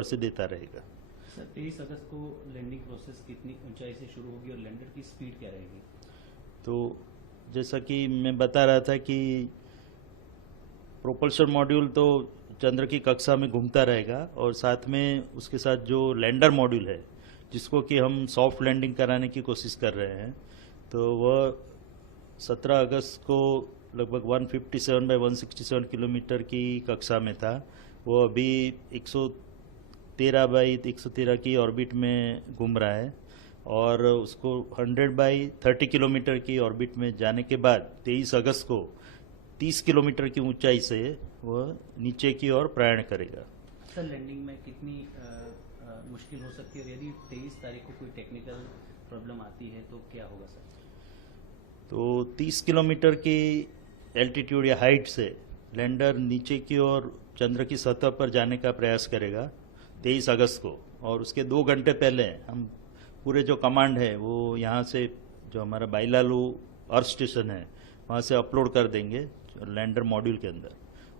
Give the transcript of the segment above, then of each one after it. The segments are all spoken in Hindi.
ऊपर से देता रहेगा। सर 23 अगस्त को लैंडिंग प्रोसेस कितनी ऊंचाई से शुरू होगी और लैंडर की स्पीड क्या रहेगी? तो जैसा कि मैं बता रहा था कि प्रोपल्शन मॉड्यूल तो चंद्र की कक्षा में घूमता रहेगा और साथ में उसके साथ जो लैंडर मॉड्यूल है जिसको कि हम सॉफ्ट लैंडिंग कराने की कोशिश कर रहे हैं, तो वह 17 अगस्त को लगभग 157 बाई 167 किलोमीटर की कक्षा में था। वो अभी 113 बाई 113 की ऑर्बिट में घूम रहा है और उसको 100 बाई 30 किलोमीटर की ऑर्बिट में जाने के बाद 23 अगस्त को 30 किलोमीटर की ऊंचाई से वह नीचे की ओर प्रयाण करेगा। सर लैंडिंग में कितनी मुश्किल हो सकती है और यदि 23 तारीख को कोई टेक्निकल प्रॉब्लम आती है तो क्या होगा सर? तो 30 किलोमीटर की एल्टीट्यूड या हाइट से लैंडर नीचे की ओर चंद्र की सतह पर जाने का प्रयास करेगा 23 अगस्त को, और उसके 2 घंटे पहले हम पूरे जो कमांड है वो यहाँ से जो हमारा बाइलालू अर्थ स्टेशन है वहाँ से अपलोड कर देंगे लैंडर मॉड्यूल के अंदर।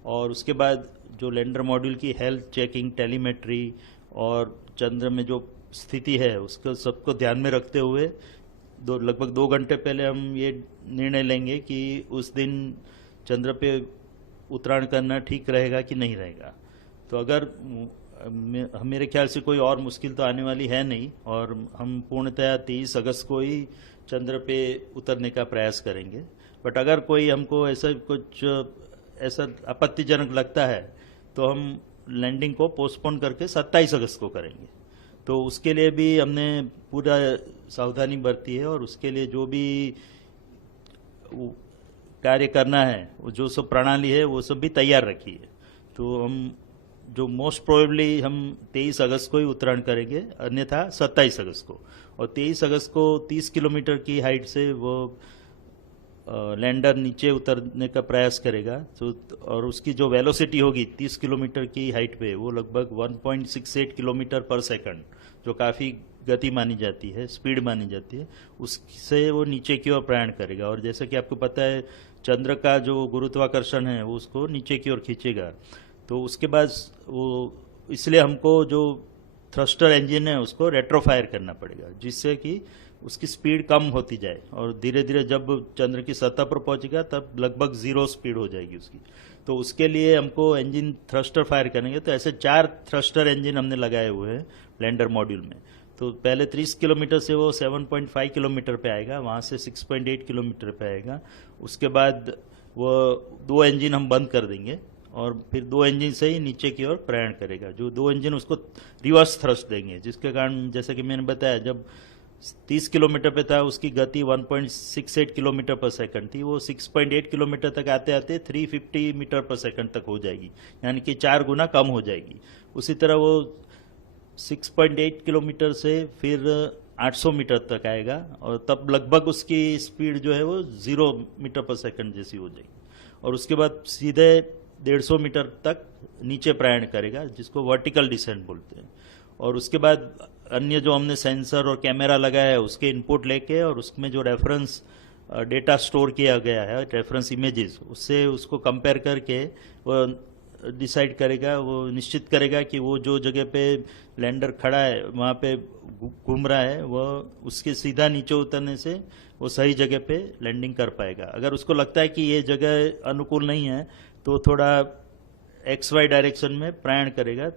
और उसके बाद जो लैंडर मॉड्यूल की हेल्थ चेकिंग, टेलीमेट्री और चंद्र में जो स्थिति है उसको सबको ध्यान में रखते हुए लगभग 2 घंटे पहले हम ये निर्णय लेंगे कि उस दिन चंद्र पे उतराण करना ठीक रहेगा कि नहीं रहेगा। तो अगर मेरे ख्याल से कोई और मुश्किल तो आने वाली है नहीं और हम पूर्णतया 23 अगस्त को ही चंद्र पे उतरने का प्रयास करेंगे। बट अगर कोई हमको ऐसा आपत्तिजनक लगता है तो हम लैंडिंग को पोस्टपोन करके 27 अगस्त को करेंगे। तो उसके लिए भी हमने पूरा सावधानी बरती है और उसके लिए जो भी कार्य करना है, जो सब प्रणाली है वो सब भी तैयार रखी है। तो हम जो मोस्ट प्रोबेबली हम 23 अगस्त को ही उत्तरायण करेंगे, अन्यथा 27 अगस्त को। और 23 अगस्त को 30 किलोमीटर की हाइट से वो लैंडर नीचे उतरने का प्रयास करेगा। तो और उसकी जो वेलोसिटी होगी 30 किलोमीटर की हाइट पे वो लगभग 1.68 किलोमीटर पर सेकंड, जो काफ़ी गति मानी जाती है, स्पीड मानी जाती है, उससे वो नीचे की ओर प्रयाण करेगा। और जैसा कि आपको पता है चंद्र का जो गुरुत्वाकर्षण है वो उसको नीचे की ओर खींचेगा। तो उसके बाद वो इसलिए हमको जो थ्रस्टर इंजन है उसको रेट्रोफायर करना पड़ेगा जिससे कि उसकी स्पीड कम होती जाए और धीरे धीरे जब चंद्र की सतह पर पहुंचेगा तब लगभग 0 स्पीड हो जाएगी उसकी। तो उसके लिए हमको इंजन थ्रस्टर फायर करेंगे। तो ऐसे 4 थ्रस्टर इंजन हमने लगाए हुए हैं लैंडर मॉड्यूल में। तो पहले 30 किलोमीटर से वो 7.5 किलोमीटर पे आएगा, वहाँ से 6.8 किलोमीटर पे आएगा। उसके बाद वो 2 इंजन हम बंद कर देंगे और फिर 2 इंजन से ही नीचे की ओर प्रयाण करेगा। जो 2 इंजन उसको रिवर्स थ्रस्ट देंगे, जिसके कारण जैसे कि मैंने बताया जब 30 किलोमीटर पे था उसकी गति 1.68 किलोमीटर पर सेकंड थी, वो 6.8 किलोमीटर तक आते आते 350 मीटर पर सेकंड तक हो जाएगी, यानी कि 4 गुना कम हो जाएगी। उसी तरह वो 6.8 किलोमीटर से फिर 800 मीटर तक आएगा और तब लगभग उसकी स्पीड जो है वो 0 मीटर पर सेकंड जैसी हो जाएगी। और उसके बाद सीधे 150 मीटर तक नीचे प्रयाण करेगा, जिसको वर्टिकल डिसेंट बोलते हैं। और उसके बाद अन्य जो हमने सेंसर और कैमरा लगाया है उसके इनपुट लेके और उसमें जो रेफरेंस डेटा स्टोर किया गया है, रेफरेंस इमेजेस, उससे उसको कंपेयर करके वो डिसाइड करेगा, वो निश्चित करेगा कि वो जो जगह पे लैंडर खड़ा है वहाँ पे घूम रहा है वह उसके सीधा नीचे उतरने से वो सही जगह पे लैंडिंग कर पाएगा। अगर उसको लगता है कि ये जगह अनुकूल नहीं है तो थोड़ा XY डायरेक्शन में प्रयाण करेगा,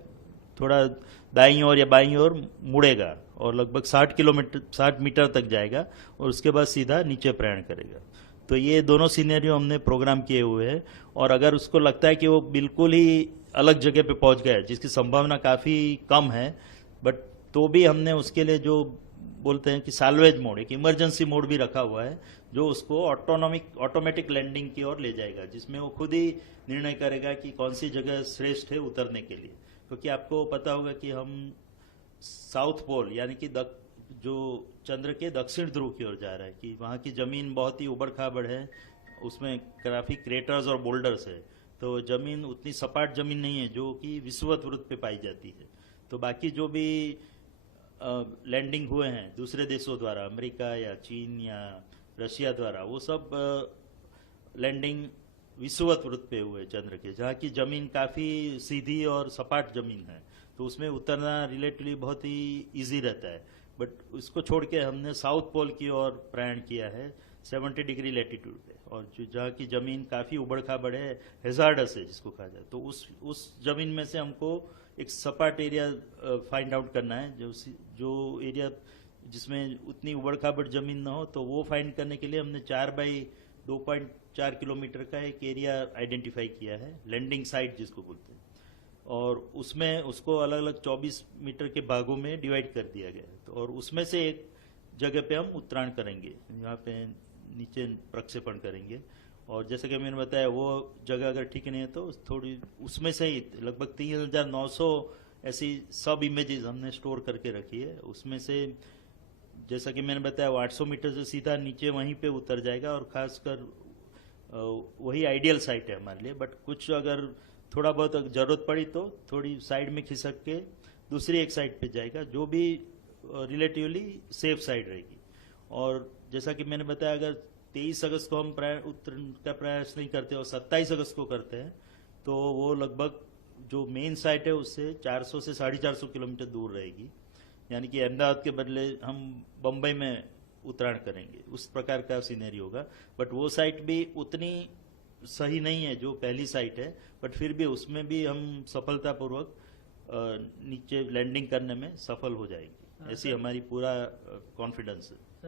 थोड़ा दाईं ओर या बाईं ओर मुड़ेगा और लगभग 60 मीटर तक जाएगा और उसके बाद सीधा नीचे प्रयाण करेगा। तो ये दोनों सिनेरियो हमने प्रोग्राम किए हुए हैं। और अगर उसको लगता है कि वो बिल्कुल ही अलग जगह पे पहुंच गया है जिसकी संभावना काफ़ी कम है, बट तो भी हमने उसके लिए जो बोलते हैं कि साल्वेज मोड, एक इमरजेंसी मोड भी रखा हुआ है जो उसको ऑटोमेटिक लैंडिंग की ओर ले जाएगा, जिसमें वो खुद ही निर्णय करेगा कि कौन सी जगह श्रेष्ठ है उतरने के लिए। क्योंकि आपको पता होगा कि हम साउथ पोल यानी कि जो चंद्र के दक्षिण ध्रुव की ओर जा रहा है, कि वहाँ की जमीन बहुत ही उबड़ खाबड़ है, उसमें काफ़ी क्रेटर्स और बोल्डर्स है। तो जमीन उतनी सपाट जमीन नहीं है जो कि विषुवत वृत्त पे पाई जाती है। तो बाकी जो भी लैंडिंग हुए हैं दूसरे देशों द्वारा, अमेरिका या चीन या रशिया द्वारा, वो सब लैंडिंग विषुवत वृत्त पे हुए चंद्र के, जहाँ की जमीन काफ़ी सीधी और सपाट जमीन है। तो उसमें उतरना रिलेटिवली बहुत ही इजी रहता है। बट उसको छोड़ के हमने साउथ पोल की ओर प्रयाण किया है 70 डिग्री लैटिट्यूड पे, और जो जहाँ की जमीन काफी उबड़ खाबड़ है, हेजार्डस है जिसको कहा जाए, तो उस जमीन में से हमको एक सपाट एरिया फाइंड आउट करना है, जो एरिया जिसमें उतनी उबड़ खाबड़ जमीन ना हो, तो वो फाइंड करने के लिए हमने 4x2.4 किलोमीटर का एक एरिया आइडेंटिफाई किया है, लैंडिंग साइट जिसको बोलते हैं, और उसमें उसको अलग अलग 24 मीटर के भागों में डिवाइड कर दिया गया है। तो और उसमें से एक जगह पे हम उत्तरायण करेंगे, यहाँ पे नीचे प्रक्षेपण करेंगे, और जैसे कि मैंने बताया वो जगह अगर ठीक नहीं है तो थोड़ी उसमें से ही लगभग 3900 ऐसी सब इमेजेस हमने स्टोर करके रखी है। उसमें से जैसा कि मैंने बताया वो 800 मीटर से सीधा नीचे वहीं पे उतर जाएगा, और खासकर वही आइडियल साइट है हमारे लिए। बट कुछ अगर थोड़ा बहुत अगर जरूरत पड़ी तो थोड़ी साइड में खिसक के दूसरी एक साइड पे जाएगा, जो भी रिलेटिवली सेफ साइड रहेगी। और जैसा कि मैंने बताया अगर 23 अगस्त को हम उत्तरायण का प्रयास नहीं करते और 27 अगस्त को करते हैं, तो वो लगभग जो मेन साइट है उससे 400 से 450 किलोमीटर दूर रहेगी, यानी कि अहमदाबाद के बदले हम बम्बई में उत्तरायण करेंगे, उस प्रकार का सीनरी होगा। बट वो साइट भी उतनी सही नहीं है जो पहली साइट है, बट फिर भी उसमें भी हम सफलतापूर्वक नीचे लैंडिंग करने में सफल हो जाएंगे, ऐसी हमारी पूरा कॉन्फिडेंस है।